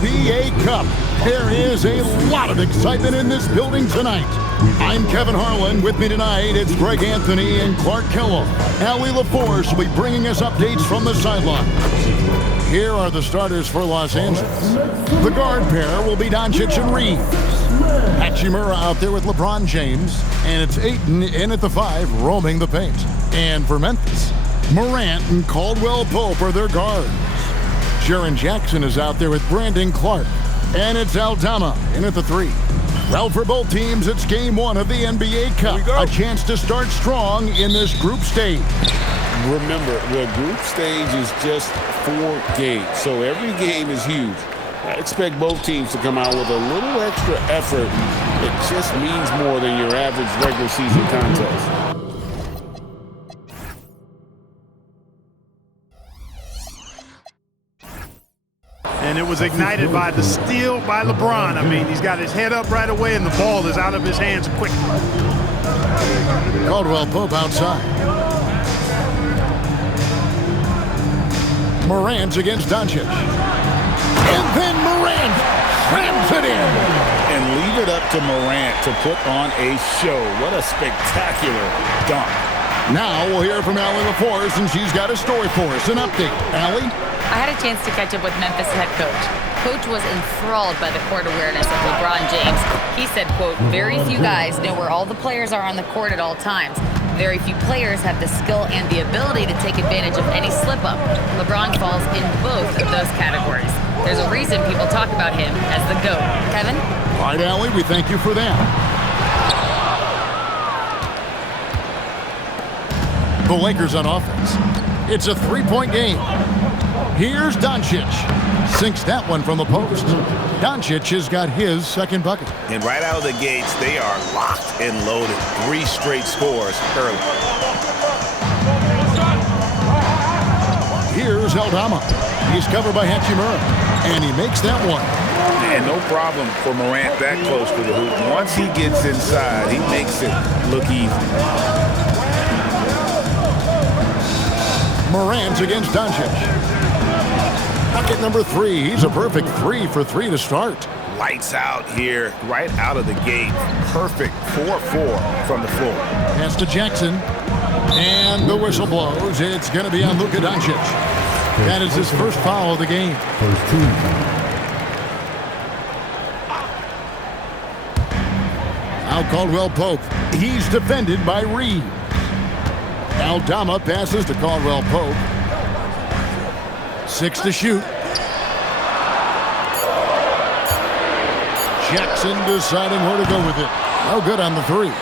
NBA Cup. There is a lot of excitement in this building tonight. I'm Kevin Harlan. With me tonight, it's Greg Anthony and Clark Kellogg. Allie LaForce will be bringing us updates from the sideline. Here are the starters for Los Angeles. The guard pair will be Doncic and Reeves. Hachimura out there with LeBron James. And it's Ayton in at the 5, roaming the paint. And for Memphis, Morant and Caldwell Pope are their guards. Jaren Jackson is out there with Brandon Clark. And it's Aldama in at the 3. Well, for both teams, it's game 1 of the NBA Cup. A chance to start strong in this group stage. Remember, the group stage is just 4 games, so every game is huge. I expect both teams to come out with a little extra effort. It just means more than your average regular season contest. And it was ignited by the steal by LeBron. I mean, he's got his head up right away, and the ball is out of his hands quickly. Caldwell Pope outside. Morant against Doncic. And then Morant slams it in. And leave it up to Morant to put on a show. What a spectacular dunk. Now we'll hear from Allie LaForce, and she's got a story for us. An update. Allie? I had a chance to catch up with Memphis head coach. Coach was enthralled by the court awareness of LeBron James. He said, quote, "Very few guys know where all the players are on the court at all times. Very few players have the skill and the ability to take advantage of any slip-up. LeBron falls in both of those categories. There's a reason people talk about him as the GOAT." Kevin? All right, Allie, we thank you for that. The Lakers on offense. It's a 3-point game. Here's Doncic. Sinks that one from the post. Doncic has got his second bucket. And right out of the gates, they are locked and loaded. 3 straight scores early. Here's Aldama. He's covered by Hachimura. And he makes that one. And no problem for Morant that close to the hoop. Once he gets inside, he makes it look easy. Morant against Doncic. Bucket number 3. He's a perfect 3 for 3 to start. Lights out here, right out of the gate. Perfect 4-4 from the floor. Pass to Jackson. And the whistle blows. It's going to be on Luka Doncic. That is his first foul of the game. Now Caldwell Pope. He's defended by Reeves. Aldama passes to Caldwell Pope. 6 to shoot. Jackson deciding where to go with it. No good on the 3.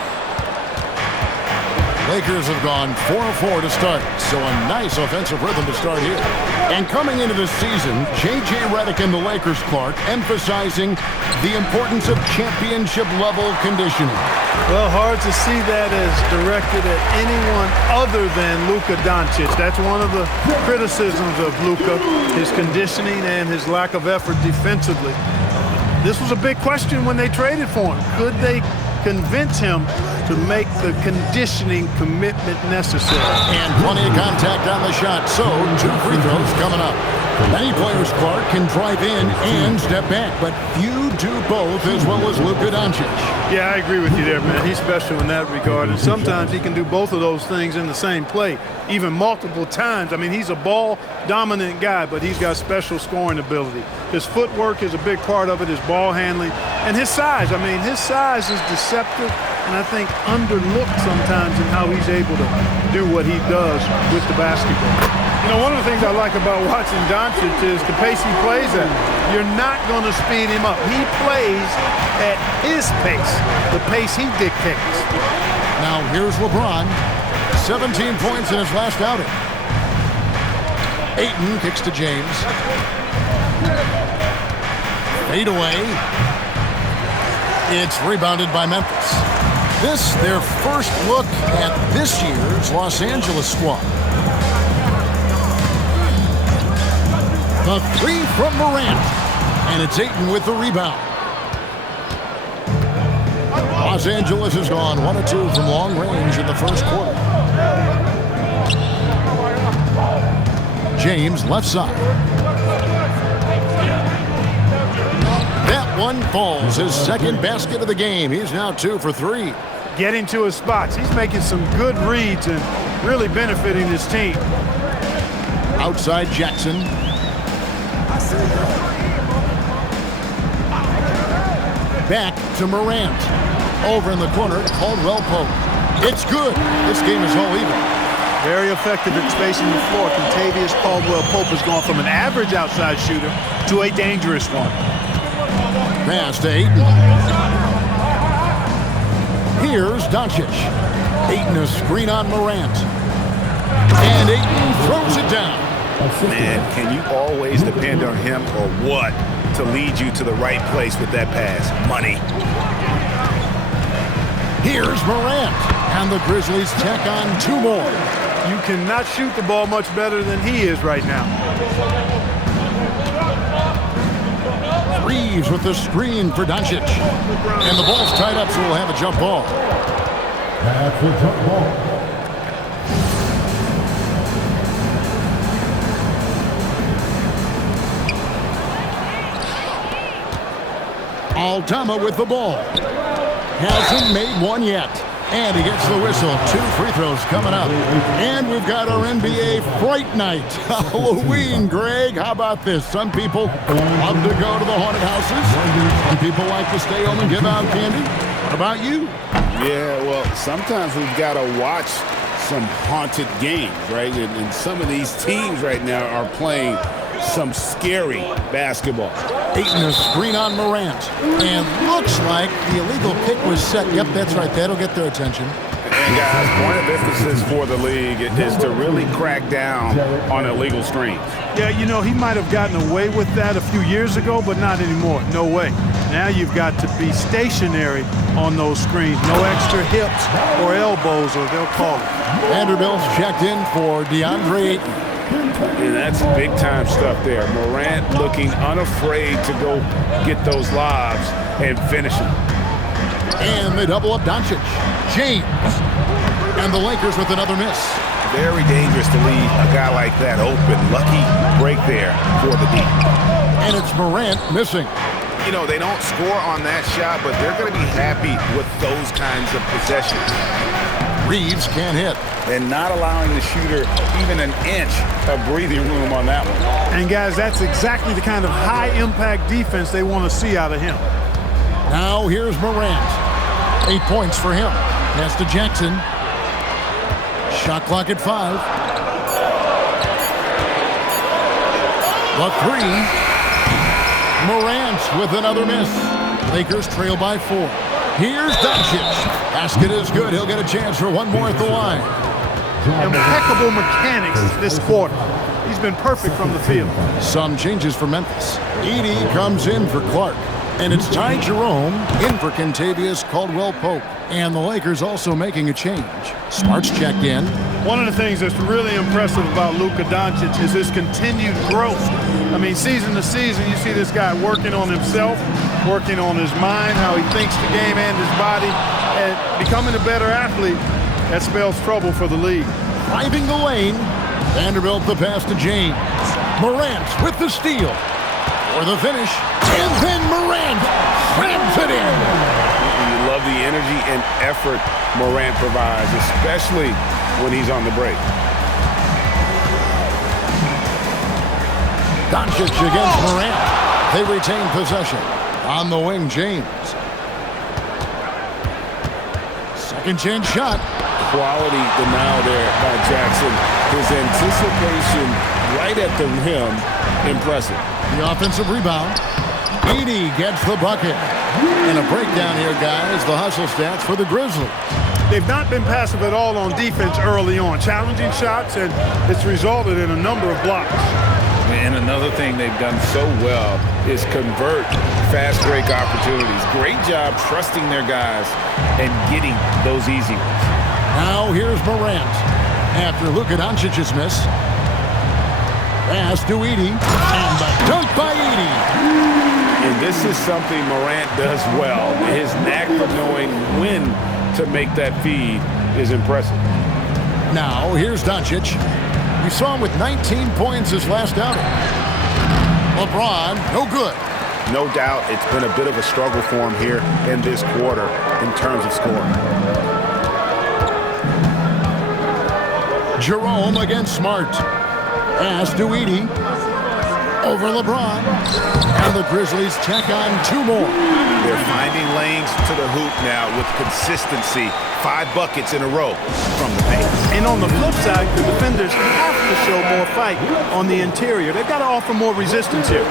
Lakers have gone 4-4 to start, so a nice offensive rhythm to start here. And coming into this season, J.J. Redick and the Lakers, Clark, emphasizing the importance of championship-level conditioning. Well, hard to see that as directed at anyone other than Luka Doncic. That's one of the criticisms of Luka, his conditioning and his lack of effort defensively. This was a big question when they traded for him. Could they convince him to make the conditioning commitment necessary? And plenty of contact on the shot, so 2 free throws coming up. Many players, Clark, can drive in and step back, but few do both as well as Luka Doncic. Yeah, I agree with you there, man. He's special in that regard, and sometimes he can do both of those things in the same play, even multiple times. I mean, he's a ball-dominant guy, but he's got special scoring ability. His footwork is a big part of it, his ball handling, and his size. I mean, his size is deceptive and I think underlooked sometimes in how he's able to do what he does with the basketball. You know, one of the things I like about watching Doncic is the pace he plays at. You're not going to speed him up. He plays at his pace, the pace he dictates. Now here's LeBron, 17 points in his last outing. Ayton kicks to James. Fade away. It's rebounded by Memphis. This, their first look at this year's Los Angeles squad. The 3 from Morant. And it's Ayton with the rebound. Los Angeles has gone 1 of 2 from long range in the first quarter. James, left side. one falls. His second basket of the game. He's now 2 for 3. Getting to his spots. He's making some good reads and really benefiting his team. Outside Jackson. Back to Morant. Over in the corner, Caldwell Pope. It's good. This game is all even. Very effective at spacing the floor. Kentavious Caldwell-Pope has gone from an average outside shooter to a dangerous one. Pass to Ayton. Here's Doncic. Ayton a screen on Morant. And Ayton throws it down. Man, can you always depend on him or what to lead you to the right place with that pass? Money. Here's Morant. And the Grizzlies tack on 2 more. You cannot shoot the ball much better than he is right now. Reeves with the screen for Doncic. And the ball's tied up, so we'll have a jump ball. That's a jump ball. Aldama with the ball. Hasn't made one yet. And he gets the whistle. 2 free throws coming up. And we've got our NBA Fright Night. Halloween, Greg. How about this? Some people love to go to the haunted houses. Some people like to stay home and give out candy. What about you? Yeah, well, sometimes we've got to watch some haunted games, right? And some of these teams right now are playing some scary basketball. Ayton a screen on Morant. And looks like the illegal pick was set. Yep, that's right. That'll get their attention. And guys, point of emphasis for the league is to really crack down on illegal screens. Yeah, you know, he might have gotten away with that a few years ago, but not anymore. No way. Now you've got to be stationary on those screens. No extra hips or elbows, or they'll call it. Vanderbilt's checked in for DeAndre Ayton. And that's big-time stuff there. Morant looking unafraid to go get those lobs and finish them. And they double up Doncic. James. And the Lakers with another miss. Very dangerous to leave a guy like that open. Lucky break there for the D. And it's Morant missing. You know, they don't score on that shot, but they're going to be happy with those kinds of possessions. Reeves can't hit. And not allowing the shooter even an inch of breathing room on that one. And guys, that's exactly the kind of high-impact defense they want to see out of him. Now here's Morant. 8 points for him. Pass to Jackson. Shot clock at 5. The 3. Morant with another miss. Lakers trail by 4. Here's Doncic. Basket is good. He'll get a chance for one more at the line. Impeccable mechanics this quarter. He's been perfect from the field. Some changes for Memphis. Edey comes in for Clark. And it's Ty Jerome in for Kentavious Caldwell-Pope. And the Lakers also making a change. Smart's checked in. One of the things that's really impressive about Luka Doncic is his continued growth. I mean, season to season, you see this guy working on himself, working on his mind, how he thinks the game and his body, and becoming a better athlete. That spells trouble for the league. Driving the lane. Vanderbilt the pass to James. Morant with the steal. For the finish. And then Morant slams it in. You love the energy and effort Morant provides, especially when he's on the break. Doncic against Morant. They retain possession. On the wing, James. Second chance shot. Quality denial there by Jackson. His anticipation right at the rim, impressive. The offensive rebound. Edey gets the bucket. And a breakdown here, guys. The hustle stats for the Grizzlies. They've not been passive at all on defense early on. Challenging shots, and it's resulted in a number of blocks. And another thing they've done so well is convert fast break opportunities. Great job trusting their guys and getting those easy ones. Now here's Morant. After Luka Doncic's miss. Pass to Edey. And the dunk by Edey. And this is something Morant does well. His knack for knowing when to make that feed is impressive. Now here's Doncic. We saw him with 19 points his last outing. LeBron, no good. no doubt it's been a bit of a struggle for him here in this quarter in terms of scoring. Jerome against Smart. Pass to Edey. Over LeBron. And the Grizzlies tack on 2 more. They're finding lanes to the hoop now with consistency. 5 buckets in a row from the paint. And on the flip side, the defenders have to show more fight on the interior. They've got to offer more resistance here.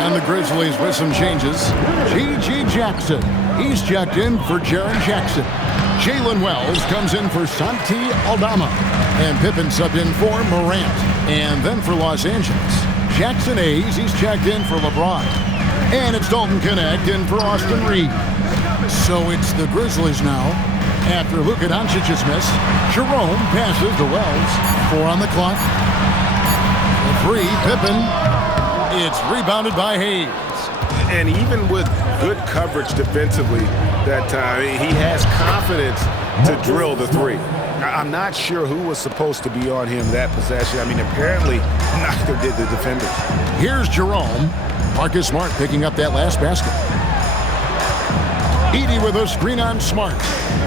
And the Grizzlies with some changes. G.G. Jackson. He's checked in for Jaren Jackson. Jalen Wells comes in for Santi Aldama. And Pippen subbed in for Morant. And then for Los Angeles, Jackson Hayes, he's checked in for LeBron. And it's Dalton Knecht in for Austin Reed. So it's the Grizzlies now. After Luka Doncic's miss, Jerome passes to Wells. 4 on the clock. The 3, Pippen. It's rebounded by Hayes. And even with good coverage defensively that time, he has confidence to drill the 3. I'm not sure who was supposed to be on him that possession. I mean, apparently neither did the defenders. Here's Jerome. Marcus Smart picking up that last basket. Edey with a screen on Smart.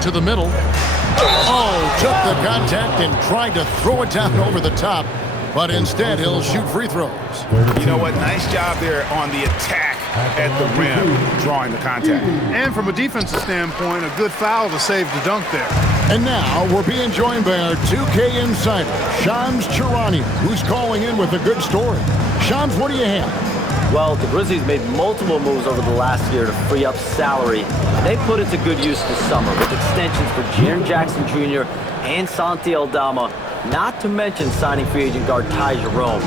To the middle. Oh, took the contact and tried to throw it down over the top. But instead, he'll shoot free throws. You know what? Nice job there on the attack at the rim, drawing the contact. And from a defensive standpoint, a good foul to save the dunk there. And now we're being joined by our 2K insider, Shams Charania, who's calling in with a good story. Shams, what do you have? Well, the Grizzlies made multiple moves over the last year to free up salary. They put it to good use this summer with extensions for Jaren Jackson Jr. and Santi Aldama, not to mention signing free agent guard Ty Jerome.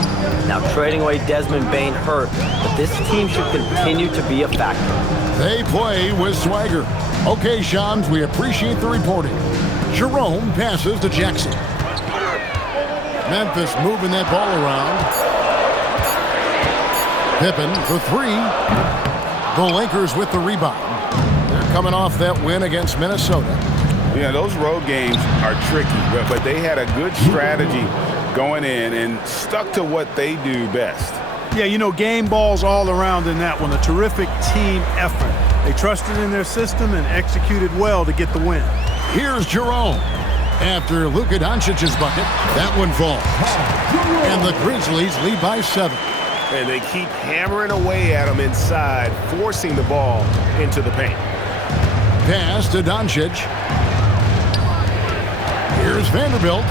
Now trading away Desmond Bane hurt, but this team should continue to be a factor. They play with swagger. Okay, Shams, we appreciate the reporting. Jerome passes to Jackson. Memphis moving that ball around. Pippen for 3. The Lakers with the rebound. They're coming off that win against Minnesota. Yeah, those road games are tricky, but they had a good strategy going in and stuck to what they do best. Yeah, you know, game balls all around in that one. A terrific team effort. They trusted in their system and executed well to get the win. Here's Jerome. After Luka Doncic's bucket, that one falls. And the Grizzlies lead by 7. And they keep hammering away at them inside, forcing the ball into the paint. Pass to Doncic. Here's Vanderbilt.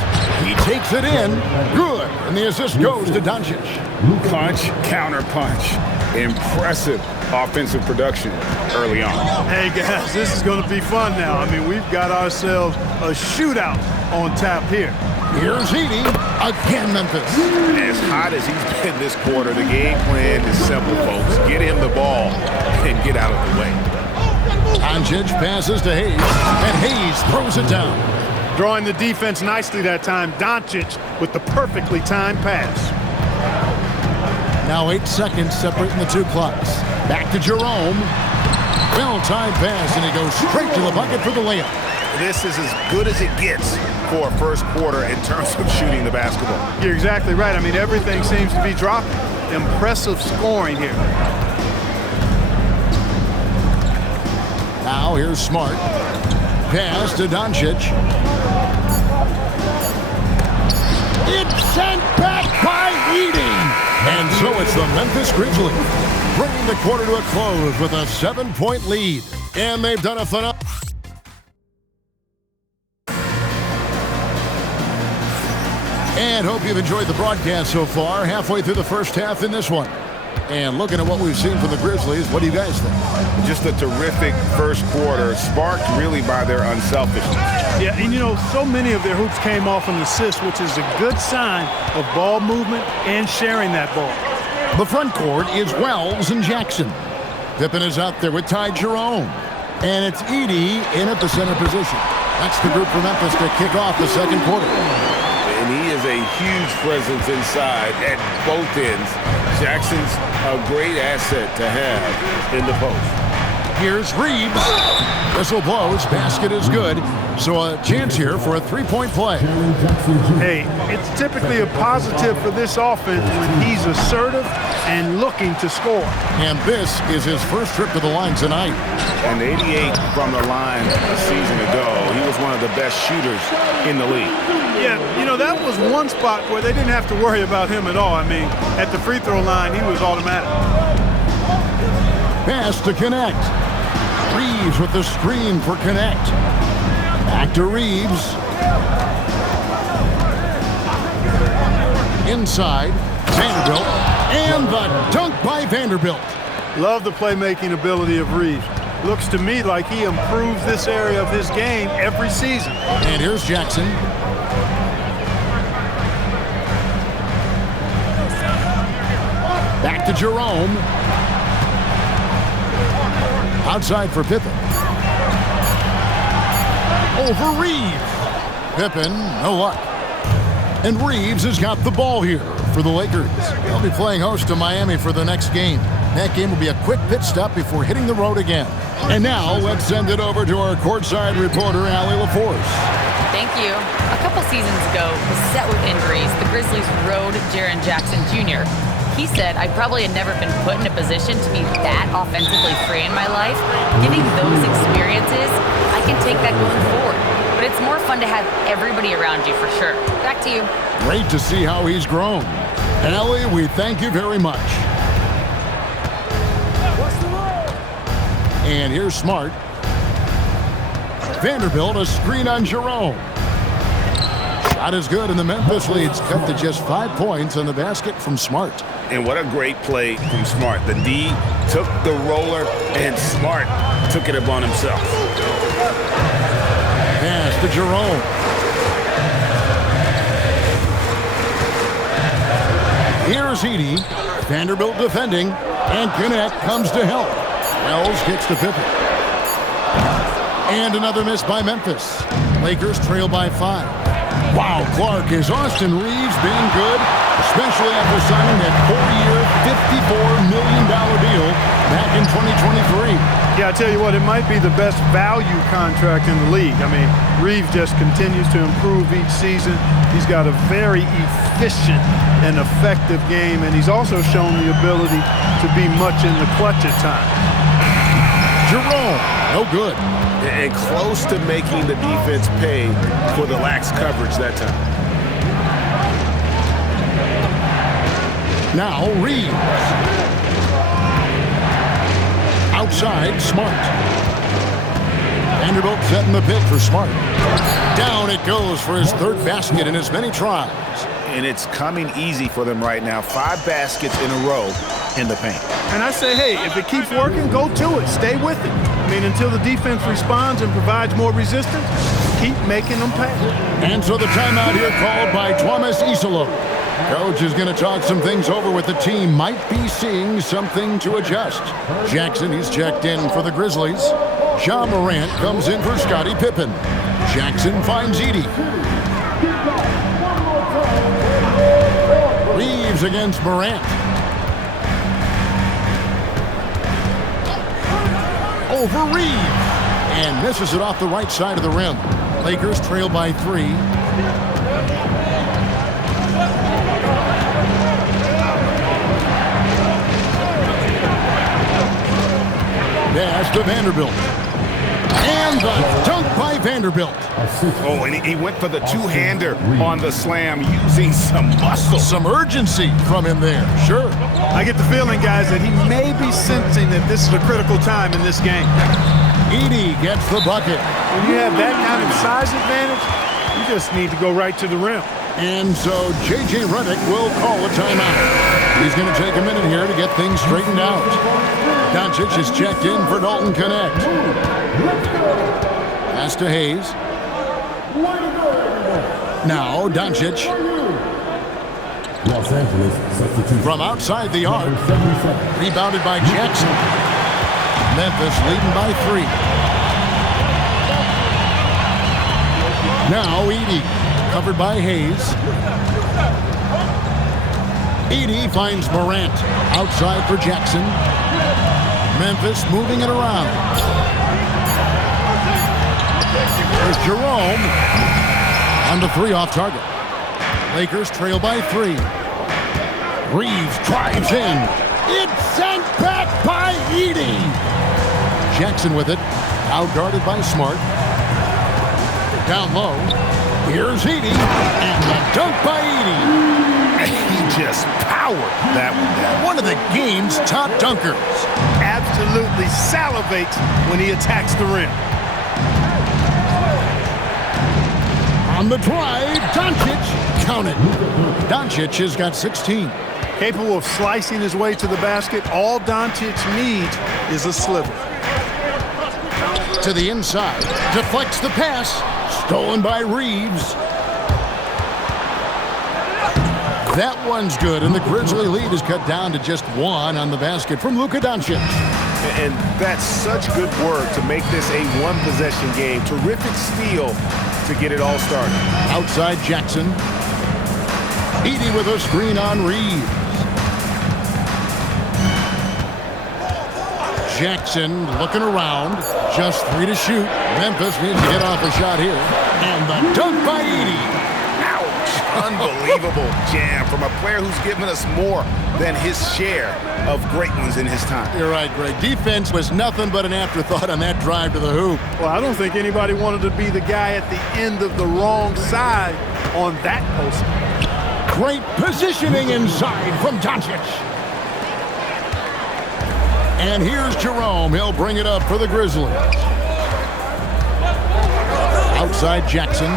He takes it in. Good. And the assist goes to Doncic. Punch, counter punch. Impressive offensive production early on. Hey, guys, this is going to be fun now. I mean, we've got ourselves a shootout on tap here. Here's Edey. Again, Memphis. As hot as he's been this quarter, the game plan is simple, folks. Get him the ball and get out of the way. Doncic passes to Hayes, and Hayes throws it down. Drawing the defense nicely that time. Doncic with the perfectly timed pass. Now 8 seconds separating the 2 clocks. Back to Jerome. Well-timed pass, and he goes straight to the bucket for the layup. This is as good as it gets for a first quarter in terms of shooting the basketball. You're exactly right. I mean, everything seems to be dropping. Impressive scoring here. Now here's Smart. Pass to Doncic. It's sent back by Edey. And so it's the Memphis Grizzlies bringing the quarter to a close with a 7-point lead. And they've done a phenomenal. And hope you've enjoyed the broadcast so far. Halfway through the first half in this one. And looking at what we've seen from the Grizzlies, what do you guys think? Just a terrific first quarter, sparked really by their unselfishness. Yeah, and you know, so many of their hoops came off an assist, which is a good sign of ball movement and sharing that ball. The front court is Wells and Jackson. Pippen is out there with Ty Jerome. And it's Edey in at the center position. That's the group for Memphis to kick off the second quarter. And he is a huge presence inside at both ends. Jackson's a great asset to have in the post. Here's Reeves. Whistle blows. Basket is good. So a chance here for a three-point play. Hey, it's typically a positive for this offense when he's assertive and looking to score. And this is his first trip to the line tonight. And 88 from the line a season ago. He was one of the best shooters in the league. Yeah, you know, that was one spot where they didn't have to worry about him at all. I mean, at the free throw line, he was automatic. Pass to Connect. Reeves with the screen for Connect. Back to Reeves. Inside, Vanderbilt. And the dunk by Vanderbilt. Love the playmaking ability of Reeves. Looks to me like he improves this area of his game every season. And here's Jackson. Back to Jerome. Outside for Pippen. Over Reeves. Pippen, no luck. And Reeves has got the ball here for the Lakers. They'll be playing host to Miami for the next game. That game will be a quick pit stop before hitting the road again. And now let's send it over to our courtside reporter, Allie LaForce. Thank you. A couple seasons ago, beset with injuries, the Grizzlies rode Jaren Jackson Jr. He said, I probably had never been put in a position to be that offensively free in my life. Getting those experiences, I can take that going forward. But it's more fun to have everybody around you for sure. Back to you. Great to see how he's grown. Allie, we thank you very much. And here's Smart. Vanderbilt, a screen on Jerome. Shot is good, and the Memphis lead's cut to just 5 points on the basket from Smart. And what a great play from Smart. The D took the roller, and Smart took it upon himself. Pass to Jerome. Here's Edey. Vanderbilt defending, and Connect comes to help. Wells kicks to Pippen. And another miss by Memphis. Lakers trail by 5. Wow, Clark, is Austin Reeves being good, especially after signing that 4-year, $54 million deal back in 2023. Yeah, I tell you what, it might be the best value contract in the league. I mean, Reeves just continues to improve each season. He's got a very efficient and effective game, and he's also shown the ability to be much in the clutch at times. Jerome, no good. And close to making the defense pay for the lax coverage that time. Now Reeves. Outside, Smart. Vanderbilt setting the pick for Smart. Down it goes for his third basket in as many tries. And it's coming easy for them right now. 5 baskets in a row in the paint. And I say, hey, if it keeps working, go to it. Stay with it. I mean, until the defense responds and provides more resistance, keep making them pay. And so the timeout here called by Thomas Isolo. Coach is going to talk some things over with the team. Might be seeing something to adjust. Jackson, he's checked in for the Grizzlies. Ja Morant comes in for Scottie Pippen. Jackson finds Edey. Reeves against Morant. Over Reeves. And misses it off the right side of the rim. Lakers trail by 3. Pass to Vanderbilt. And the dunk by Vanderbilt. Oh, and he went for the two-hander on the slam using some muscle. Some urgency from him there, sure. I get the feeling, guys, that he may be sensing that this is a critical time in this game. Edey gets the bucket. When you have that kind of size advantage, you just need to go right to the rim. And so J.J. Redick will call a timeout. He's going to take a minute here to get things straightened out. Doncic is checked in for Dalton Connect. Pass to Hayes. Now Doncic. From outside the arc. Rebounded by Jackson. Memphis leading by 3. Now Edey. Covered by Hayes. Edey finds Morant. Outside for Jackson. Memphis moving it around. There's Jerome on the 3 off target. Lakers trail by 3. Reeves drives in. It's sent back by Edey. Jackson with it. Out guarded by Smart. Down low. Here's Edey. And the dunk by Edey. He just powered that one down. One of the game's top dunkers. Absolutely salivates when he attacks the rim. On the drive, Doncic. Count it. Doncic has got 16. Capable of slicing his way to the basket. All Doncic needs is a sliver. To the inside. Deflects the pass. Stolen by Reeves. That one's good, and the Grizzly lead is cut down to just 1 on the basket from Luka Doncic. And that's such good work to make this a one-possession game. Terrific steal to get it all started. Outside Jackson. Edey with a screen on Reeves. Jackson looking around. Just 3 to shoot. Memphis needs to get off a shot here. And the dunk by Edey. Unbelievable jam from a player who's given us more than his share of great ones in his time. You're right, Greg. Defense was nothing but an afterthought on that drive to the hoop. Well, I don't think anybody wanted to be the guy at the end of the wrong side on that post. Great positioning inside from Doncic. And here's Jerome. He'll bring it up for the Grizzlies. Outside Jackson.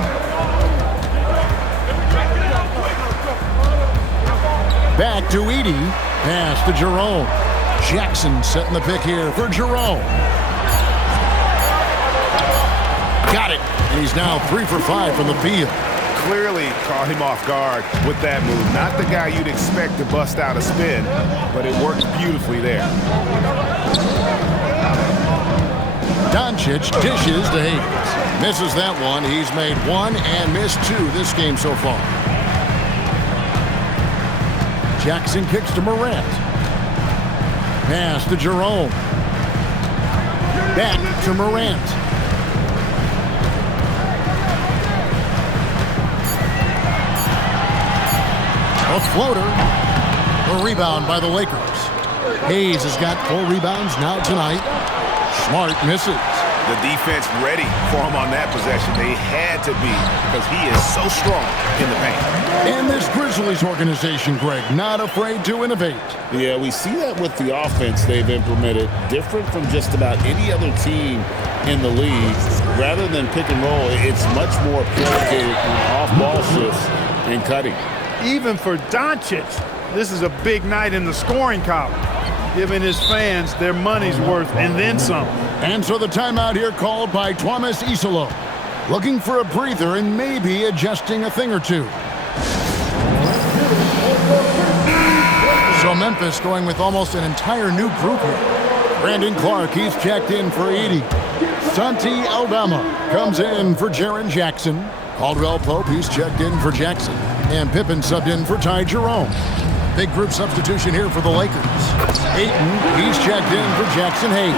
Back to Edey. Pass to Jerome. Jackson setting the pick here for Jerome. Got it. And he's now 3 for 5 from the field. Clearly caught him off guard with that move. Not the guy you'd expect to bust out a spin, but it worked beautifully there. Doncic dishes to Hayes. Misses that one. He's made 1 and missed 2 this game so far. Jackson kicks to Morant. Pass to Jerome. Back to Morant. A floater. A rebound by the Lakers. Hayes has got 4 rebounds now tonight. Smart misses. The defense ready for him on that possession. They had to be because he is so strong in the paint. And this Grizzlies organization, Greg, not afraid to innovate. Yeah, we see that with the offense they've implemented, different from just about any other team in the league. Rather than pick and roll, it's much more predicated on off-ball shifts and cutting. Even for Doncic, this is a big night in the scoring column, giving his fans their money's worth and then some. And so the timeout here called by Thomas Isolo. Looking for a breather and maybe adjusting a thing or two. So Memphis going with almost an entire new group here. Brandon Clark, he's checked in for Edey. Santi Aldama comes in for Jaren Jackson. Caldwell Pope, he's checked in for Jackson. And Pippen subbed in for Ty Jerome. Big group substitution here for the Lakers. Ayton, he's checked in for Jackson Hayes.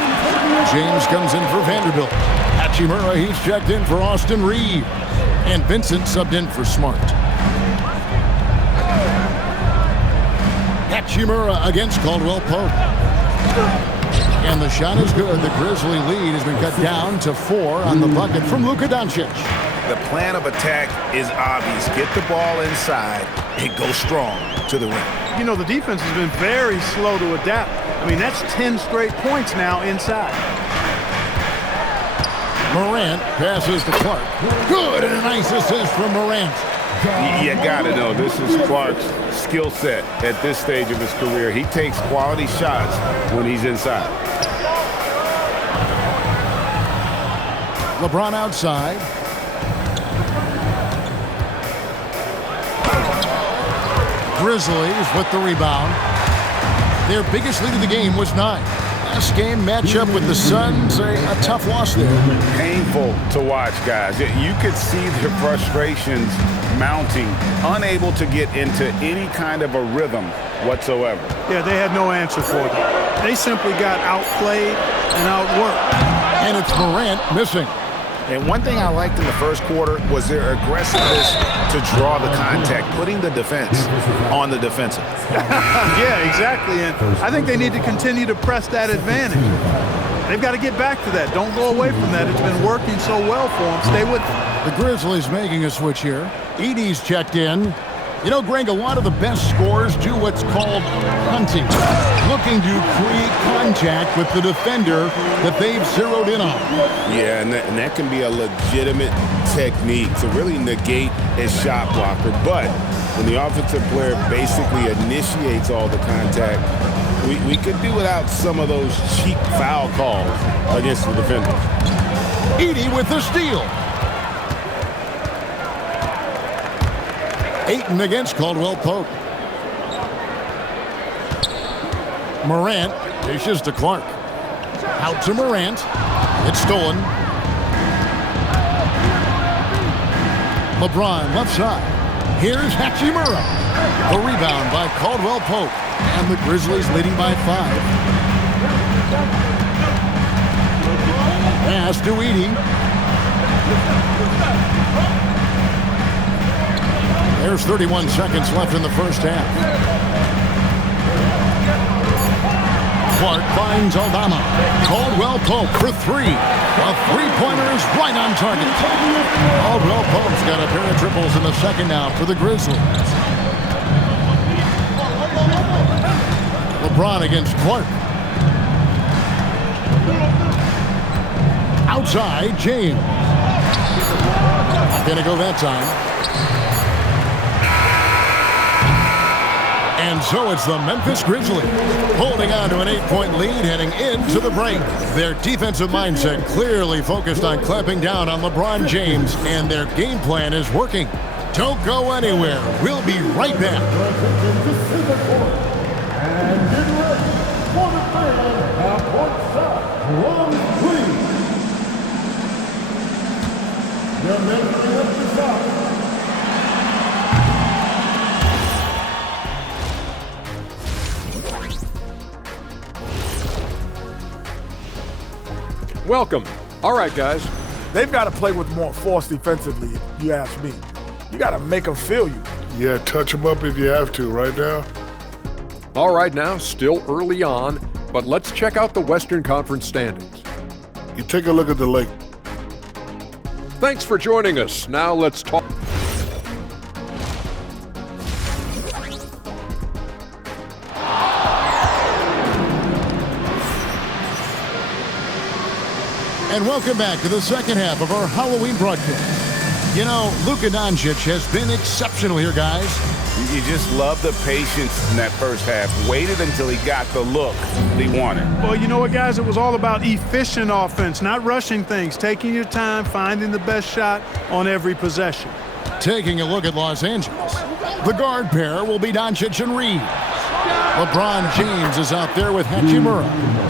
James comes in for Vanderbilt. Hachimura, he's checked in for Austin Reeves. And Vincent subbed in for Smart. Hachimura against Caldwell Pope. And the shot is good. The Grizzly lead has been cut down to 4 on the bucket from Luka Doncic. The plan of attack is obvious. Get the ball inside and go strong to the rim. You know, the defense has been very slow to adapt. I mean, that's 10 straight points now inside. Morant passes to Clark. Good, and a nice assist from Morant. You gotta know, this is Clark's skill set at this stage of his career. He takes quality shots when he's inside. LeBron outside. Grizzlies with the rebound. Their biggest lead of the game was 9. last game matchup with the Suns, a tough loss there. Painful to watch, guys. You could see their frustrations mounting, unable to get into any kind of a rhythm whatsoever. Yeah, they had no answer for them. They simply got outplayed and outworked. And it's Morant missing. And one thing I liked in the first quarter was their aggressiveness to draw the contact, putting the defense on the defensive. Yeah, exactly. And I think they need to continue to press that advantage. They've got to get back to that. Don't go away from that. It's been working so well for them. Stay with it. The Grizzlies making a switch here. Edey's checked in. You know, Greg, a lot of the best scorers do what's called hunting, looking to create contact with the defender that they've zeroed in on. Yeah, and that can be a legitimate technique to really negate a shot blocker. But when the offensive player basically initiates all the contact, we could do without some of those cheap foul calls against the defender. Edey with the steal. Ayton against Caldwell Pope. Morant dishes to Clark. Out to Morant. It's stolen. LeBron left side. Here's Hachimura. The rebound by Caldwell Pope. And the Grizzlies leading by 5. Pass to Edey. There's 31 seconds left in the first half. Clark finds Aldama. Caldwell Pope for 3. A three-pointer is right on target. Caldwell Pope's got a pair of triples in the second now for the Grizzlies. LeBron against Clark. Outside, James. Not gonna go that time. And so it's the Memphis Grizzlies holding on to an 8-point lead heading into the break. Their defensive mindset clearly focused on clamping down on LeBron James, and their game plan is working. Don't go anywhere. We'll be right back. Welcome. All right, guys. They've got to play with more force defensively, if you ask me. You got to make them feel you. Yeah, touch them up if you have to right now. All right, now, still early on, but let's check out the Western Conference standings. You take a look at the Lake. Thanks for joining us. Now let's talk. And welcome back to the second half of our Halloween broadcast. You know, Luka Doncic has been exceptional here, guys. You just love the patience in that first half. Waited until he got the look that he wanted. Well, you know what, guys? It was all about efficient offense, not rushing things, taking your time, finding the best shot on every possession. Taking a look at Los Angeles. The guard pair will be Doncic and Reed. LeBron James is out there with Hachimura.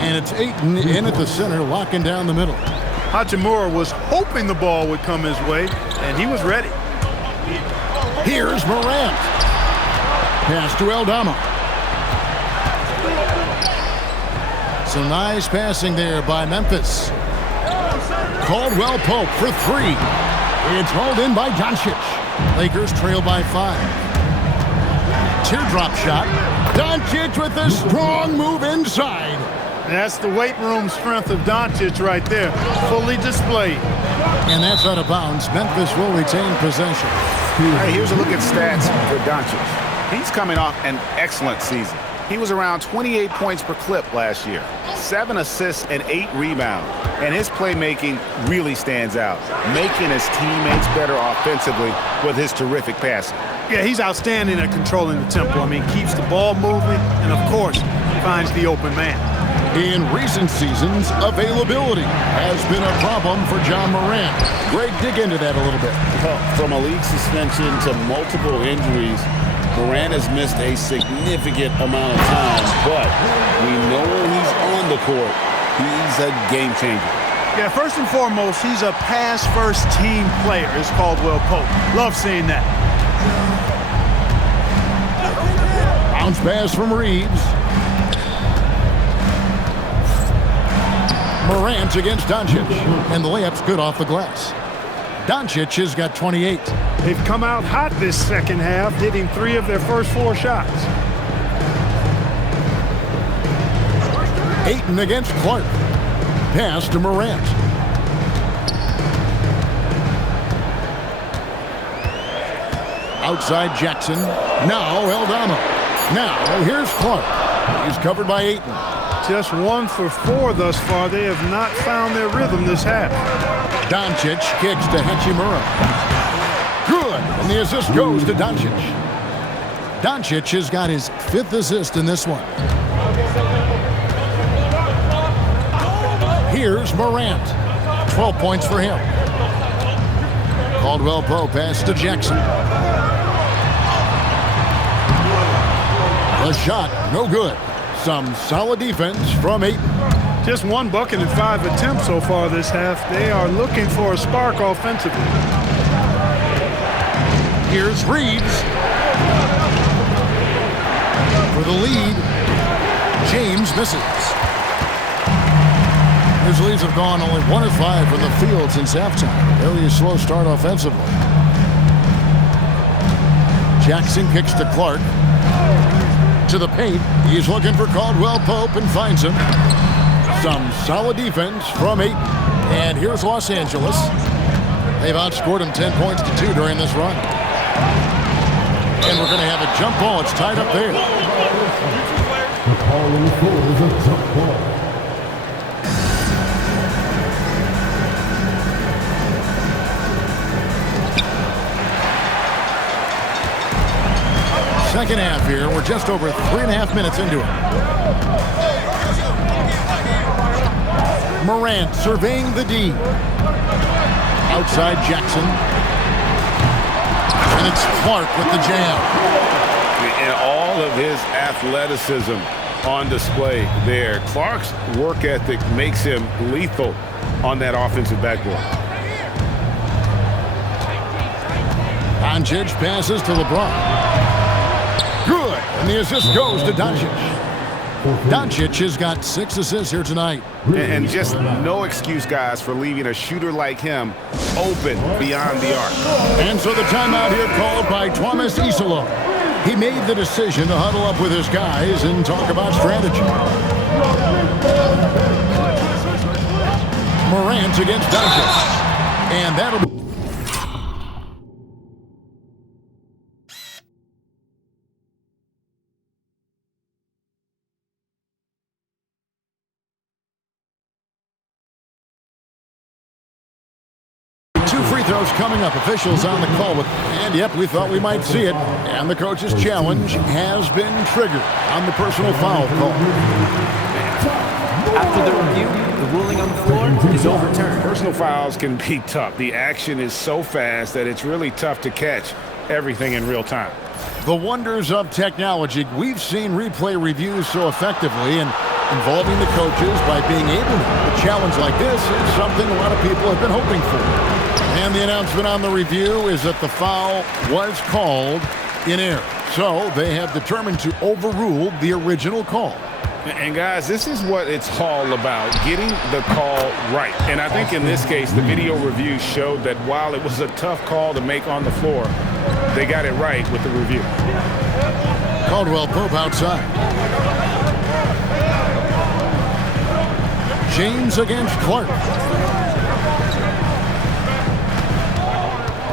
And it's Ayton in at the center, locking down the middle. Hachimura was hoping the ball would come his way, and he was ready. Here's Morant. Pass to Aldama. Some nice passing there by Memphis. Caldwell Pope for 3. It's hauled in by Doncic. Lakers trail by 5. Teardrop shot. Doncic with a strong move inside. That's the weight room strength of Doncic right there, fully displayed. And that's out of bounds. Memphis will retain possession. Hey, here's a look at stats for Doncic. He's coming off an excellent season. He was around 28 points per clip last year, 7 assists and 8 rebounds. And his playmaking really stands out, making his teammates better offensively with his terrific passing. Yeah, he's outstanding at controlling the tempo. I mean, keeps the ball moving and, of course, finds the open man. In recent seasons, availability has been a problem for John Morant. Greg, dig into that a little bit. From a league suspension to multiple injuries, Morant has missed a significant amount of time, but we know when he's on the court, he's a game changer. Yeah, first and foremost, he's a pass-first team player, is Caldwell Pope. Love seeing that. Bounce pass from Reeves. Morant against Doncic, and the layup's good off the glass. Doncic has got 28. They've come out hot this second half, hitting 3 of their first 4 shots. Ayton against Clark. Pass to Morant. Outside Jackson. Now Aldama. Now here's Clark. He's covered by Ayton. Just 1 for 4 thus far. They have not found their rhythm this half. Doncic kicks to Hachimura. Good, and the assist goes to Doncic. Doncic has got his 5th assist in this one. Here's Morant. 12 points for him. Caldwell Pope pass to Jackson. The shot, no good. Some solid defense from Ayton. Just 1 bucket and 5 attempts so far this half. They are looking for a spark offensively. Here's Reeves. For the lead, James misses. His leads have gone only 1 of 5 from the field since halftime. Very slow start offensively. Jackson kicks to Clark. To the paint. He's looking for Caldwell Pope and finds him. Some solid defense from Ayton. And here's Los Angeles. They've outscored him 10 points to 2 during this run. And we're going to have a jump ball. It's tied up there. The call on the floor is a jump ball. Second half here. We're just over 3.5 minutes into it. Morant surveying the D. Outside Jackson. And it's Clark with the jam. And all of his athleticism on display there. Clark's work ethic makes him lethal on that offensive backboard. Doncic passes to LeBron. Good, and the assist goes to Doncic. Doncic has got 6 assists here tonight. And just no excuse, guys, for leaving a shooter like him open beyond the arc. And so the timeout here called by Thomas Isola. He made the decision to huddle up with his guys and talk about strategy. Morant against Doncic. And that'll be... Free throws coming up. Officials on the call with, and yep, we thought we might see it. And the coach's challenge has been triggered on the personal foul call. After the review, the ruling on the floor is overturned. Personal fouls can be tough. The action is so fast that it's really tough to catch everything in real time. The wonders of technology. We've seen replay reviews so effectively, and involving the coaches by being able to. A challenge like this is something a lot of people have been hoping for. And the announcement on the review is that the foul was called in error. So they have determined to overrule the original call. And guys, this is what it's all about, getting the call right. And I think in this case, the video review showed that while it was a tough call to make on the floor, they got it right with the review. Caldwell Pope outside. James against Clark.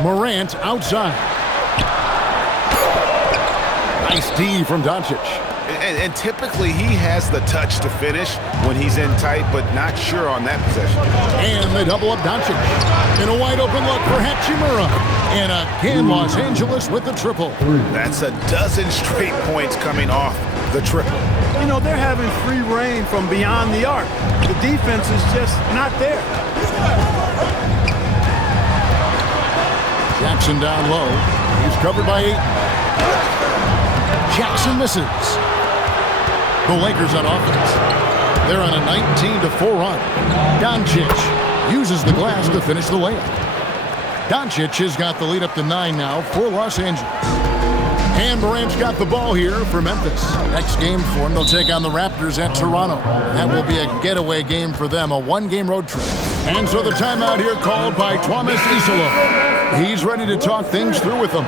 Morant outside. Nice D from Doncic. And typically he has the touch to finish when he's in tight, but not sure on that possession. And they double up Doncic. In a wide open look for Hachimura. And again, Los Angeles with the triple. That's a dozen straight points coming off the triple. You know, they're having free reign from beyond the arc. The defense is just not there. Jackson down low. He's covered by 8. Jackson misses. The Lakers on offense. They're on a 19-4 run. Doncic uses the glass to finish the layup. Doncic has got the lead up to 9 now for Los Angeles. And Morant's got the ball here for Memphis. Next game for him, they'll take on the Raptors at Toronto. That will be a getaway game for them, a one-game road trip. And so the timeout here called by Thomas Isolo. He's ready to talk things through with them.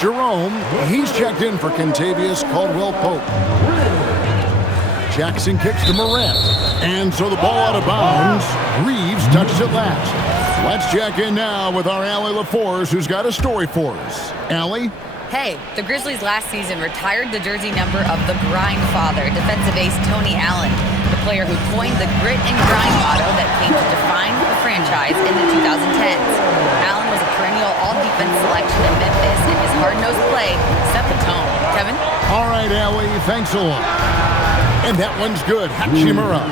Jerome, he's checked in for Kentavious Caldwell-Pope. Jackson kicks to Morant. And so the ball out of bounds. Reeves touches it last. Let's check in now with our Allie LaForce, who's got a story for us. Allie? Hey, the Grizzlies last season retired the jersey number of the grind father, defensive ace Tony Allen, the player who coined the grit and grind motto that came to define the franchise in the 2010s. Allen was a perennial all-defense selection in Memphis, and his hard-nosed play set the tone. Kevin? All right, Allie, thanks a lot. And that one's good. Hachimura.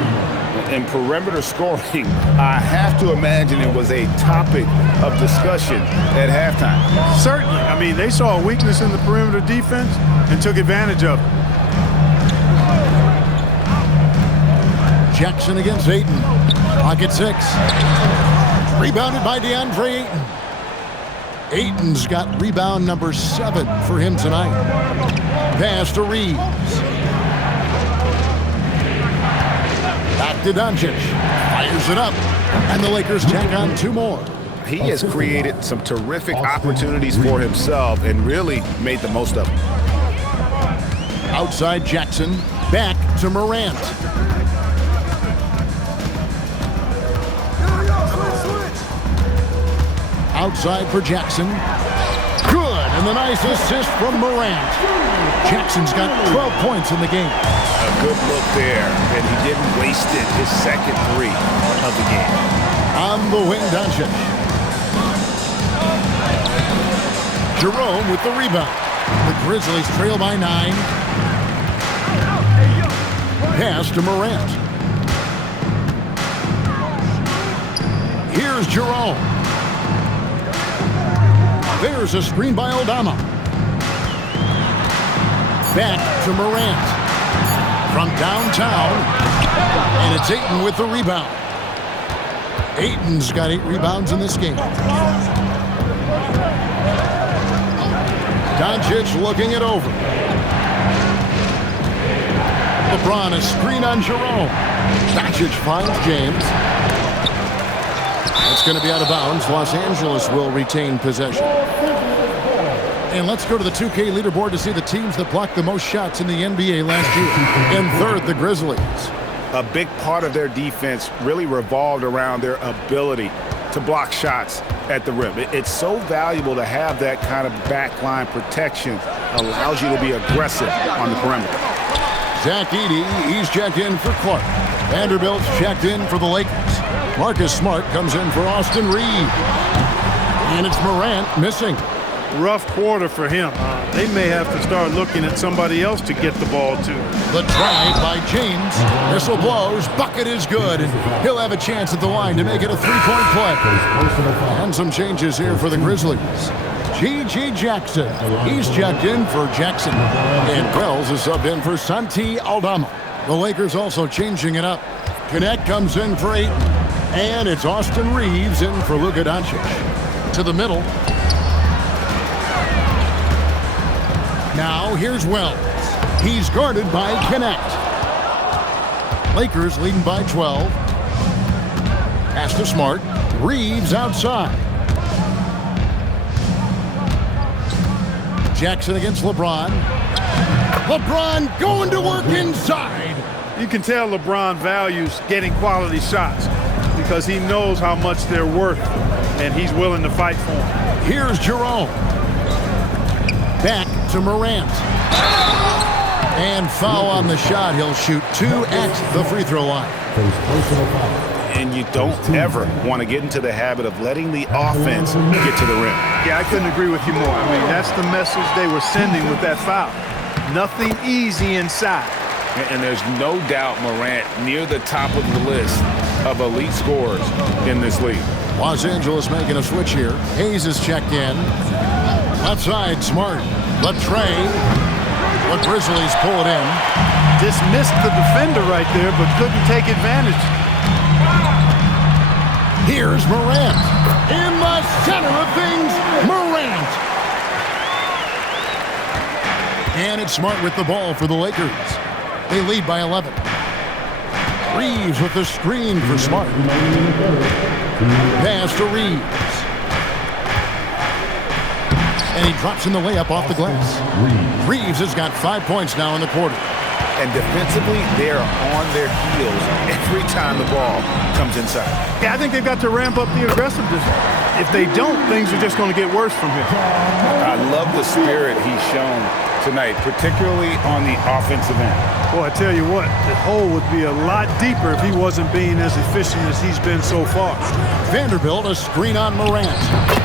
In perimeter scoring, I have to imagine it was a topic of discussion at halftime. Certainly. I mean, they saw a weakness in the perimeter defense and took advantage of it. Jackson against Ayton. Pocket 6. Rebounded by DeAndre Ayton. Ayton's got rebound number 7 for him tonight. Pass to Reeves. Back to Doncic. Fires it up. And the Lakers tack on 2 more. He has created some terrific opportunities for himself and really made the most of them. Outside Jackson. Back to Morant. Outside for Jackson. Good. And the nice assist from Morant. Jackson's got 12 points in the game. A good look there, and he didn't waste it, his second 3 of the game. On the wing, Doncic. Jerome with the rebound. The Grizzlies trail by 9. Pass to Morant. Here's Jerome. There's a screen by Aldama. Back to Morant. From downtown. And it's Ayton with the rebound. Ayton's got 8 rebounds in this game. Doncic looking it over. LeBron a screen on Jerome. Doncic finds James. It's going to be out of bounds. Los Angeles will retain possession. And let's go to the 2K leaderboard to see the teams that blocked the most shots in the NBA last year. In third, the Grizzlies. A big part of their defense really revolved around their ability to block shots at the rim. It's so valuable to have that kind of backline protection. Allows you to be aggressive on the perimeter. Zach Edey, he's checked in for Clark. Vanderbilt's checked in for the Lakers. Marcus Smart comes in for Austin Reeves. And it's Morant missing. Rough quarter for him. They may have to start looking at somebody else to get the ball to. The drive by James. Whistle blows. Bucket is good. And he'll have a chance at the line to make it a 3-point play. And some changes here for the Grizzlies. G.G. Jackson. He's checked in for Jackson. And Wells is subbed in for Santi Aldama. The Lakers also changing it up. Connect comes in for Ayton. And it's Austin Reeves in for Luka Doncic. To the middle. Now here's Wells. He's guarded by Connect. Lakers leading by 12. Pass to Smart. Reeves outside. Jackson against LeBron. LeBron going to work inside. You can tell LeBron values getting quality shots because he knows how much they're worth and he's willing to fight for them. Here's Jerome. Back to Morant. And foul on the shot. He'll shoot 2 at the free throw line. And you don't ever want to get into the habit of letting the offense get to the rim. Yeah, I couldn't agree with you more. I mean, that's the message they were sending with that foul. Nothing easy inside. And there's no doubt Morant near the top of the list of elite scorers in this league. Los Angeles making a switch here. Hayes is checked in. Left side, Smart. The tray. The Grizzlies pull it in. Dismissed the defender right there, but couldn't take advantage. Here's Morant. In the center of things, Morant. And it's Smart with the ball for the Lakers. They lead by 11. Reeves with the screen for Smart. Pass to Reeves. And he drops in the layup off the glass. Reeves has got 5 points now in the quarter. And defensively, they're on their heels every time the ball comes inside. Yeah, I think they've got to ramp up the aggressiveness. If they don't, things are just going to get worse from here. I love the spirit he's shown tonight, particularly on the offensive end. Boy, I tell you what, the hole would be a lot deeper if he wasn't being as efficient as he's been so far. Vanderbilt, a screen on Morant.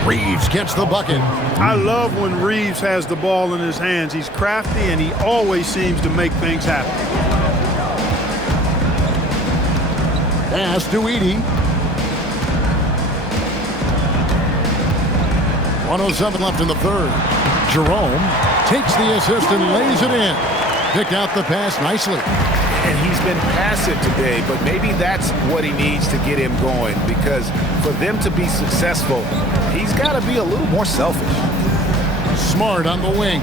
Reeves gets the bucket. I love when Reeves has the ball in his hands. He's crafty, and he always seems to make things happen. Pass to Edey. 1:07 left in the third. Jerome takes the assist and lays it in. Picked out the pass nicely. And he's been passive today, but maybe that's what he needs to get him going, because for them to be successful, he's got to be a little more selfish. Smart on the wing.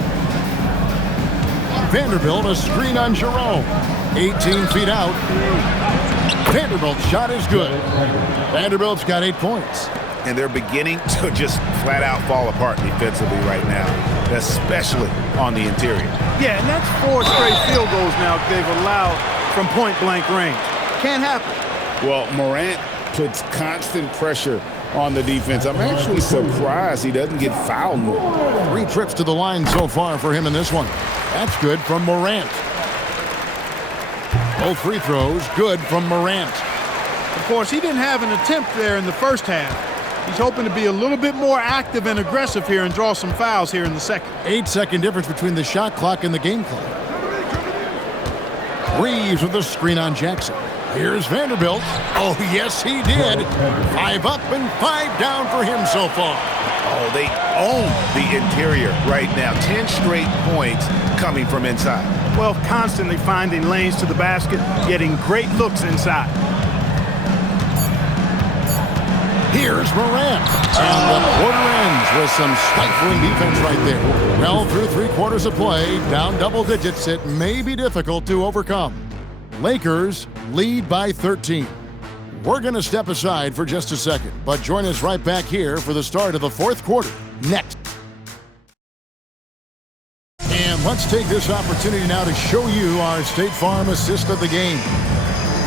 Vanderbilt, a screen on Jerome. 18 feet out. Vanderbilt's shot is good. Vanderbilt's got 8 points. And they're beginning to just flat out fall apart defensively right now, especially on the interior. Yeah, and that's 4 straight field goals now they've allowed from point-blank range. Can't happen. Well, Morant puts constant pressure on the defense. I'm actually surprised he doesn't get fouled more. 3 trips to the line so far for him in this one. That's good from Morant. Both free throws good from Morant. Of course, he didn't have an attempt there in the first half. He's hoping to be a little bit more active and aggressive here and draw some fouls here in the second. 8-second difference between the shot clock and the game clock. Reeves with the screen on Jackson. Here's Vanderbilt. Oh, yes, he did. 5 up and 5 down for him so far. Oh, they own the interior right now. 10 straight points coming from inside. Well, constantly finding lanes to the basket, getting great looks inside. Here's Morant. And the quarter ends with some stifling defense right there. Well, through 3 quarters of play, down double digits, it may be difficult to overcome. Lakers lead by 13. We're going to step aside for just a second, but join us right back here for the start of the 4th quarter next. And let's take this opportunity now to show you our State Farm assist of the game.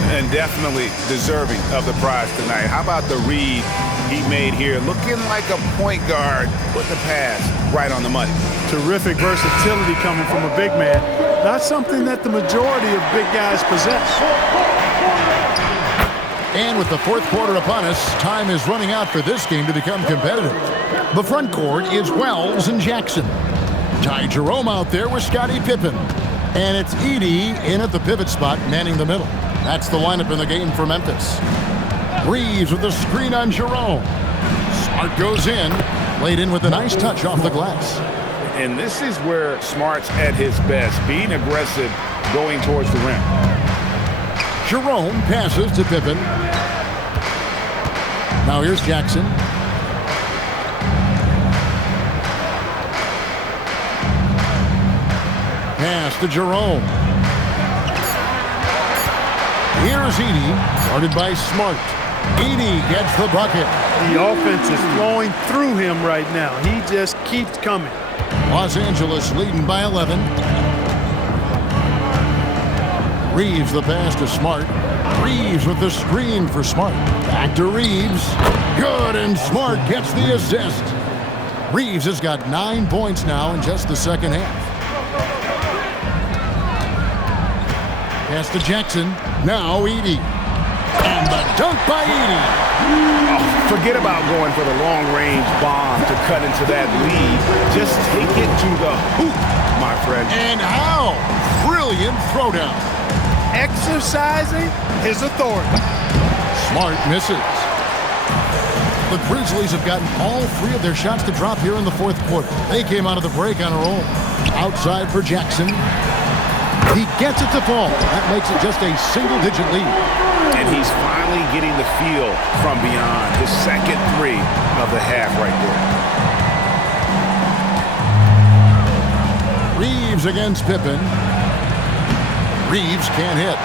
And definitely deserving of the prize tonight. How about the read he made here? Looking like a point guard, putting the pass right on the money. Terrific versatility coming from a big man. Not something that the majority of big guys possess. And with the 4th quarter upon us, time is running out for this game to become competitive. The front court is Wells and Jackson. Ty Jerome out there with Scottie Pippen. And it's Edey in at the pivot spot, manning the middle. That's the lineup in the game for Memphis. Reeves with the screen on Jerome. Smart goes in. Laid in with a nice touch off the glass. And this is where Smart's at his best, being aggressive, going towards the rim. Jerome passes to Pippen. Now here's Jackson. Pass to Jerome. Here's Edey, guarded by Smart. Edey gets the bucket. The offense is flowing through him right now. He just keeps coming. Los Angeles leading by 11. Reeves the pass to Smart. Reeves with the screen for Smart. Back to Reeves. Good, and Smart gets the assist. Reeves has got 9 points now in just the second half. Pass to Jackson. Now Edey. And the dunk by Edey. Oh, forget about going for the long-range bomb to cut into that lead. Just take it to the hoop, my friend. And how? Brilliant throwdown. Exercising his authority. Smart misses. The Grizzlies have gotten all 3 of their shots to drop here in the 4th quarter. They came out of the break on a roll. Outside for Jackson. He gets it to fall. That makes it just a single-digit lead. And he's finally getting the feel from beyond. His second three of the half right there. Reeves against Pippen. Reeves can't hit.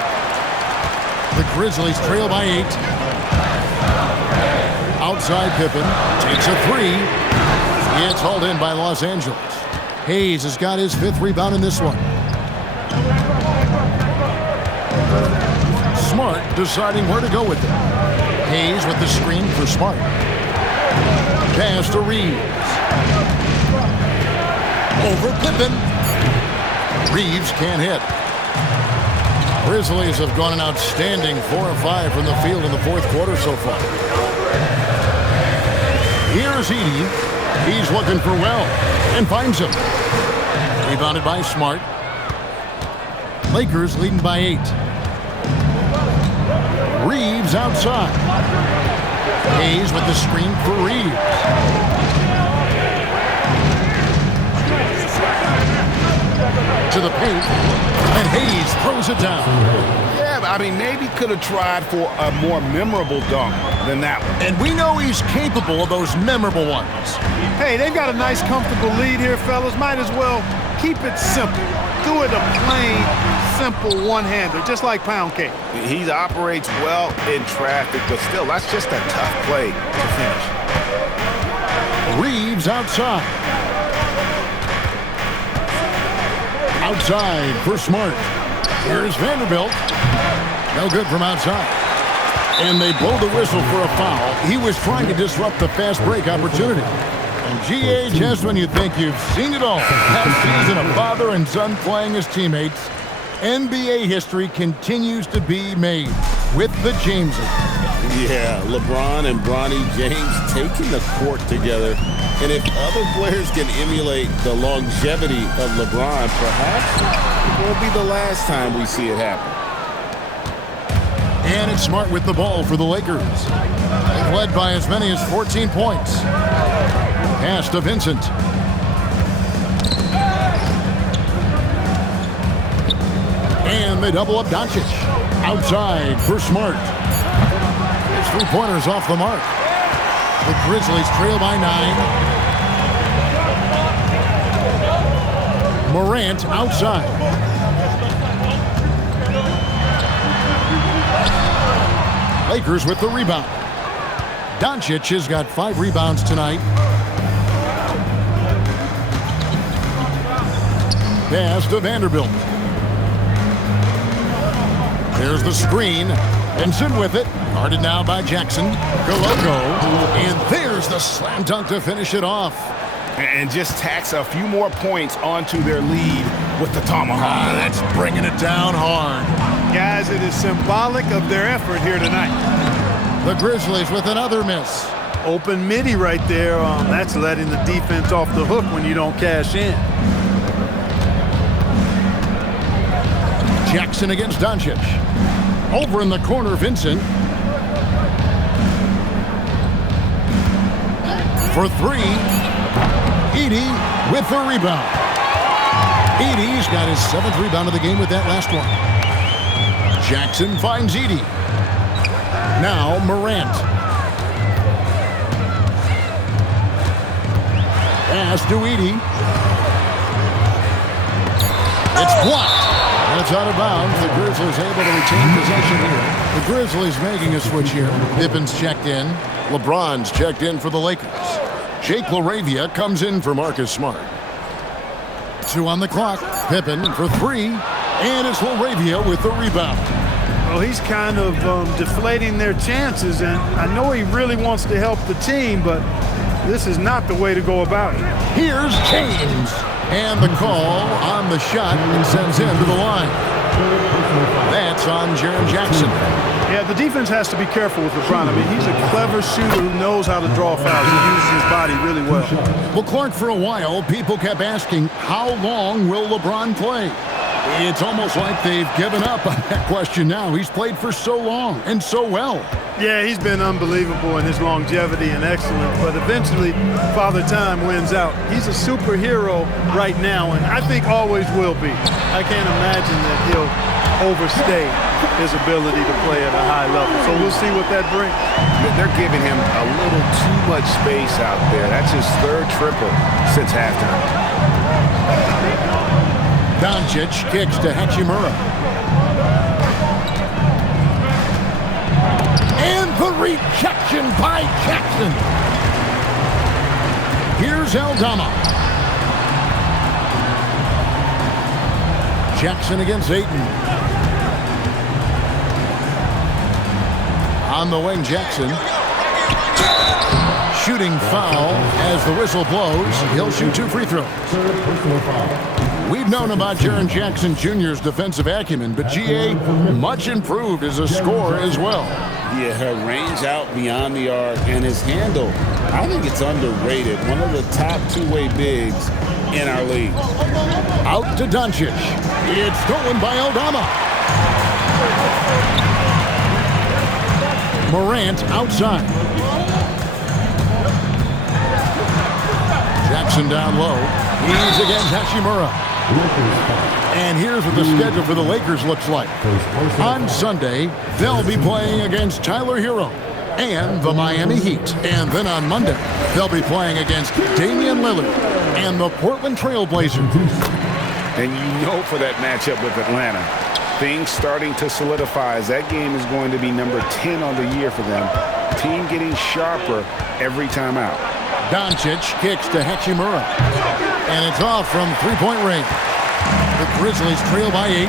The Grizzlies trail by 8. Outside Pippen takes a 3. It's hauled in by Los Angeles. Hayes has got his 5th rebound in this one. Smart deciding where to go with it. Hayes with the screen for Smart. Pass to Reeves. Over Pippen. Reeves can't hit. Grizzlies have gone an outstanding 4 of 5 from the field in the 4th quarter so far. Here's Edey. He's looking for Well and finds him. Rebounded by Smart. Lakers leading by 8. Reeves outside. Hayes with the screen for Reeves. To the paint, and Hayes throws it down. Yeah, I mean, maybe could have tried for a more memorable dunk than that one. And we know he's capable of those memorable ones. Hey, they've got a nice, comfortable lead here, fellas. Might as well keep it simple. Do it a plain, simple one-hander, just like pound cake. He operates well in traffic, but still, that's just a tough play to finish. Reeves outside. Outside for Smart. Here's Vanderbilt. No good from outside. And they blow the whistle for a foul. He was trying to disrupt the fast break opportunity. And G.A., just when you think you've seen it all, past season of father and son playing as teammates, NBA history continues to be made with the Jameses. Yeah, LeBron and Bronny James taking the court together. And if other players can emulate the longevity of LeBron, perhaps it won't be the last time we see it happen. And it's Smart with the ball for the Lakers. They've led by as many as 14 points. Pass to Vincent. And they double up Doncic. Outside for Smart. His three-pointer's off the mark. The Grizzlies trail by 9. Morant outside. Lakers with the rebound. Doncic has got 5 rebounds tonight. Pass to Vanderbilt. There's the screen. Benson with it. Guarded now by Jackson. Gologo. And there's the slam dunk to finish it off. And just tacks a few more points onto their lead with the tomahawk. That's bringing it down hard. Guys, it is symbolic of their effort here tonight. The Grizzlies with another miss. Open midi right there. That's letting the defense off the hook when you don't cash in. Jackson against Doncic. Over in the corner, Vincent. For 3. Edey with the rebound. Edey's got his 7th rebound of the game with that last one. Jackson finds Edey. Now Morant. Pass to Edey. It's blocked. That's out of bounds. The Grizzlies able to retain possession here. The Grizzlies making a switch here. Pippen's checked in. LeBron's checked in for the Lakers. Jake LaRavia comes in for Marcus Smart. 2 on the clock. Pippen for 3. And it's LaRavia with the rebound. Well, he's kind of deflating their chances, and I know he really wants to help the team, but this is not the way to go about it. Here's James. And the call on the shot and sends him to the line. That's on Jaren Jackson. Yeah, the defense has to be careful with LeBron. I mean, he's a clever shooter who knows how to draw fouls. He uses his body really well. Well, Clark, for a while, people kept asking, how long will LeBron play? It's almost like they've given up on that question now. He's played for so long and so well. Yeah, he's been unbelievable in his longevity and excellence, but eventually Father Time wins out. He's a superhero right now, and I think always will be. I can't imagine that he'll overstay his ability to play at a high level. So we'll see what that brings. They're giving him a little too much space out there. That's his third triple since halftime. Doncic kicks to Hachimura. And the rejection by Jackson. Here's Aldama. Jackson against Ayton. On the wing, Jackson. Shooting foul as the whistle blows. He'll shoot 2 free throws. We've known about Jaren Jackson Jr.'s defensive acumen, but G.A. much improved as a scorer as well. Yeah, her range out beyond the arc and his handle, I think it's underrated. One of the top two-way bigs in our league. Out to Doncic. It's stolen by Aldama. Morant outside. Jackson down low. He's against Hachimura. And here's what the schedule for the Lakers looks like. On Sunday, they'll be playing against Tyler Hero and the Miami Heat. And then on Monday, they'll be playing against Damian Lillard and the Portland Trail Blazers. And you know for that matchup with Atlanta, things starting to solidify as that game is going to be number 10 on the year for them. Team getting sharper every time out. Doncic kicks to Hachimura. And it's off from three-point range. The Grizzlies trail by 8.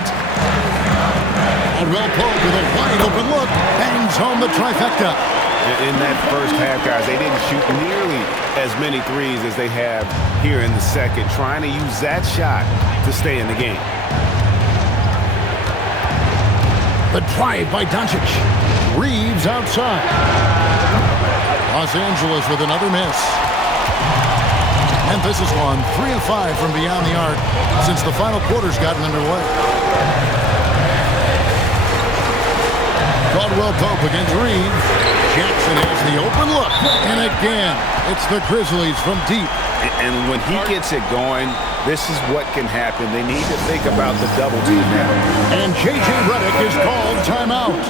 Caldwell Pope with a wide-open look. Bangs home the trifecta. In that first half, guys, they didn't shoot nearly as many threes as they have here in the second, trying to use that shot to stay in the game. The drive by Doncic. Reeves outside. Los Angeles with another miss. Memphis has gone 3 of 5 from beyond the arc since the final quarter's gotten underway. Caldwell Pope against Reeves. Jackson has the open look. And again, it's the Grizzlies from deep. And when he gets it going, this is what can happen. They need to think about the double team now. And J.J. Redick is called timeout.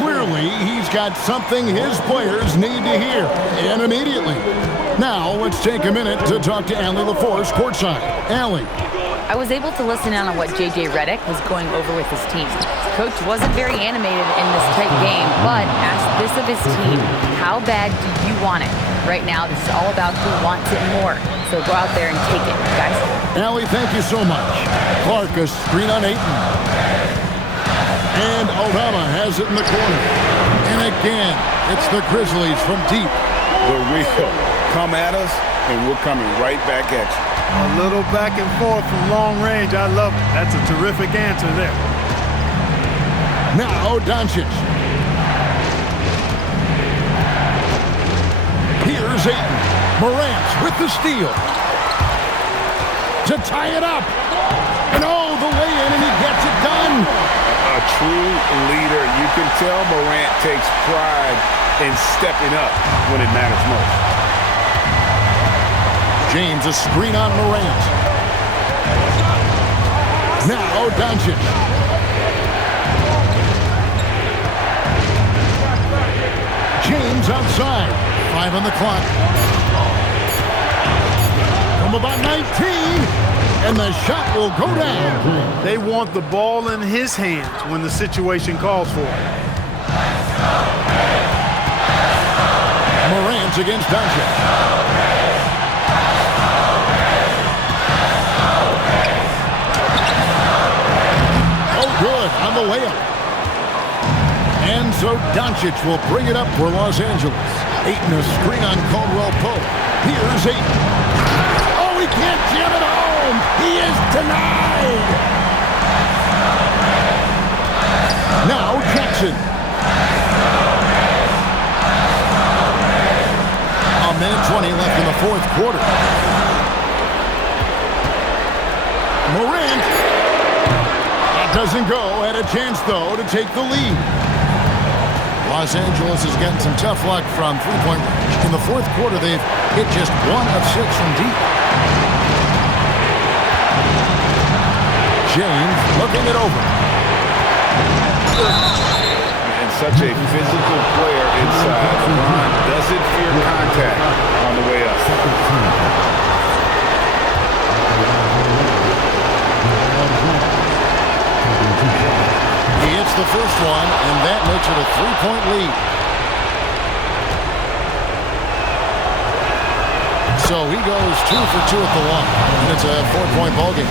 Clearly, he's got something his players need to hear, and immediately. Now, let's take a minute to talk to Allie LaForce courtside. Allie. I was able to listen in on what J.J. Redick was going over with his team. Coach wasn't very animated in this tight game, but asked this of his team: how bad do you want it? Right now, this is all about who wants it more. So go out there and take it, guys. Allie, thank you so much. Clark, a screen on Ayton. And Aldama has it in the corner. And again, it's the Grizzlies from deep. The real come at us, and we're coming right back at you. A little back and forth from long range. I love it. That's a terrific answer there. Now, Doncic. Here's Ayton. Morant with the steal. To tie it up. And oh, the lay-in, and he gets it done. A true leader. You can tell Morant takes pride in stepping up when it matters most. James, a screen on Morant. Now, Doncic. James outside. 5 on the clock. From about 19. And the shot will go down. They want the ball in his hands when the situation calls for it. Morant against Doncic. Good on the layup. And so Doncic will bring it up for Los Angeles. Ayton a screen on Caldwell Pope. Here's Ayton. Oh, he can't jam it home. He is denied. Now Jackson. A minute 20 left in the fourth quarter. Morant. Doesn't go. Had a chance, though, to take the lead. Los Angeles is getting some tough luck from three-point range. In the fourth quarter, they've hit just 1 of 6 from deep. James looking it over. And such a physical player inside. LeBron doesn't fear contact on the way up. He hits the first one, and that makes it a 3-point lead. So he goes 2 for 2 at the line, and it's a 4-point ballgame.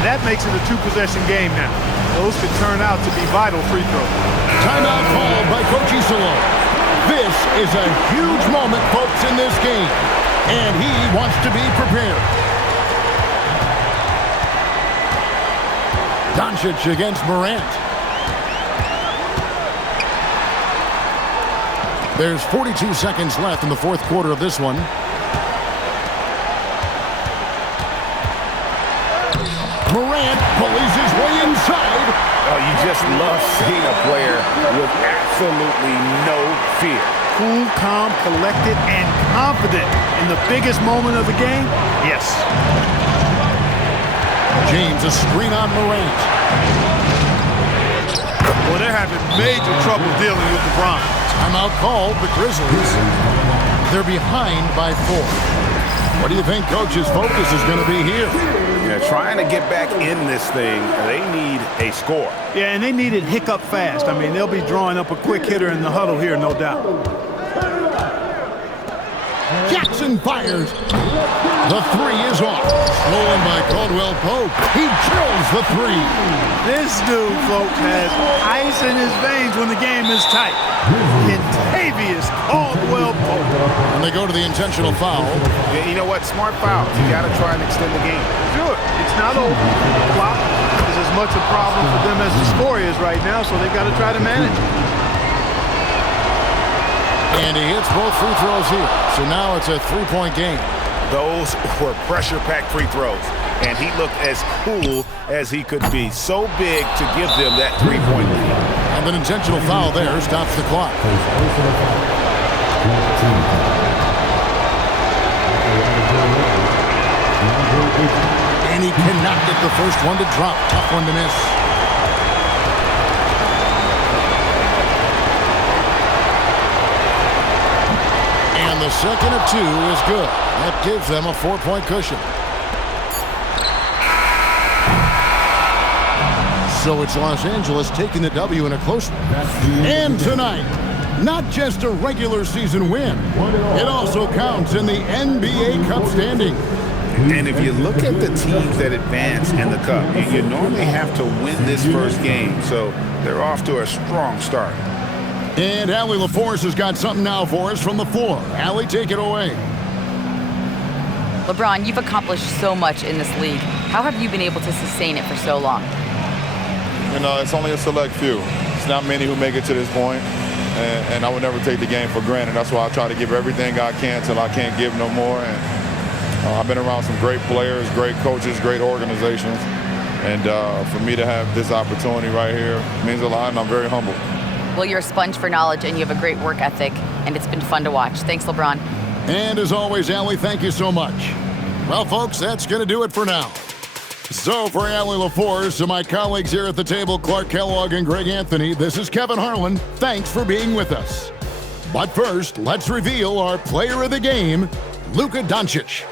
That makes it a 2-possession game now. Those could turn out to be vital free throws. Timeout called by Coach Iserlohn. This is a huge moment, folks, in this game, and he wants to be prepared. Doncic against Morant. There's 42 seconds left in the fourth quarter of this one. Morant bullies his way inside. Oh, you just love seeing a player with absolutely no fear. Cool, calm, collected, and confident in the biggest moment of the game? Yes. James, a screen on Morant. Well, they're having major trouble dealing with LeBron. Timeout called, the Grizzlies. They're behind by 4. What do you think Coach's focus is going to be here? Yeah, trying to get back in this thing, they need a score. Yeah, and they need it hiccup fast. I mean, they'll be drawing up a quick hitter in the huddle here, no doubt. Jackson fires. The 3 is off. Stolen by Caldwell Pope. He drills the 3. This dude, folks, has ice in his veins when the game is tight. Kentavious Caldwell Pope. And they go to the intentional foul. Yeah, you know what? Smart foul. You got to try and extend the game. Sure. It's not over. Clock is as much a problem for them as the score is right now, so they've got to try to manage it. And he hits both free throws here. So now it's a 3-point game. Those were pressure-packed free throws. And he looked as cool as he could be. So big to give them that 3-point lead. And an intentional foul there stops the clock. And he cannot get the first one to drop. Tough one to miss. And the second of 2 is good. That gives them a 4-point cushion. So it's Los Angeles taking the W in a close one. And tonight, not just a regular season win, it also counts in the NBA Cup standing. And if you look at the teams that advance in the Cup, you normally have to win this first game. So they're off to a strong start. And Allie LaForce has got something now for us from the floor. Allie, take it away. LeBron, you've accomplished so much in this league. How have you been able to sustain it for so long? You know, it's only a select few. It's not many who make it to this point, and I would never take the game for granted. That's why I try to give everything I can till I can't give no more. And I've been around some great players, great coaches, great organizations, and for me to have this opportunity right here means a lot, and I'm very humbled. Well, you're a sponge for knowledge, and you have a great work ethic, and it's been fun to watch. Thanks, LeBron. And as always, Allie, thank you so much. Well, folks, that's going to do it for now. So for Allie LaForce and my colleagues here at the table, Clark Kellogg and Greg Anthony, this is Kevin Harlan. Thanks for being with us. But first, let's reveal our player of the game, Luka Doncic.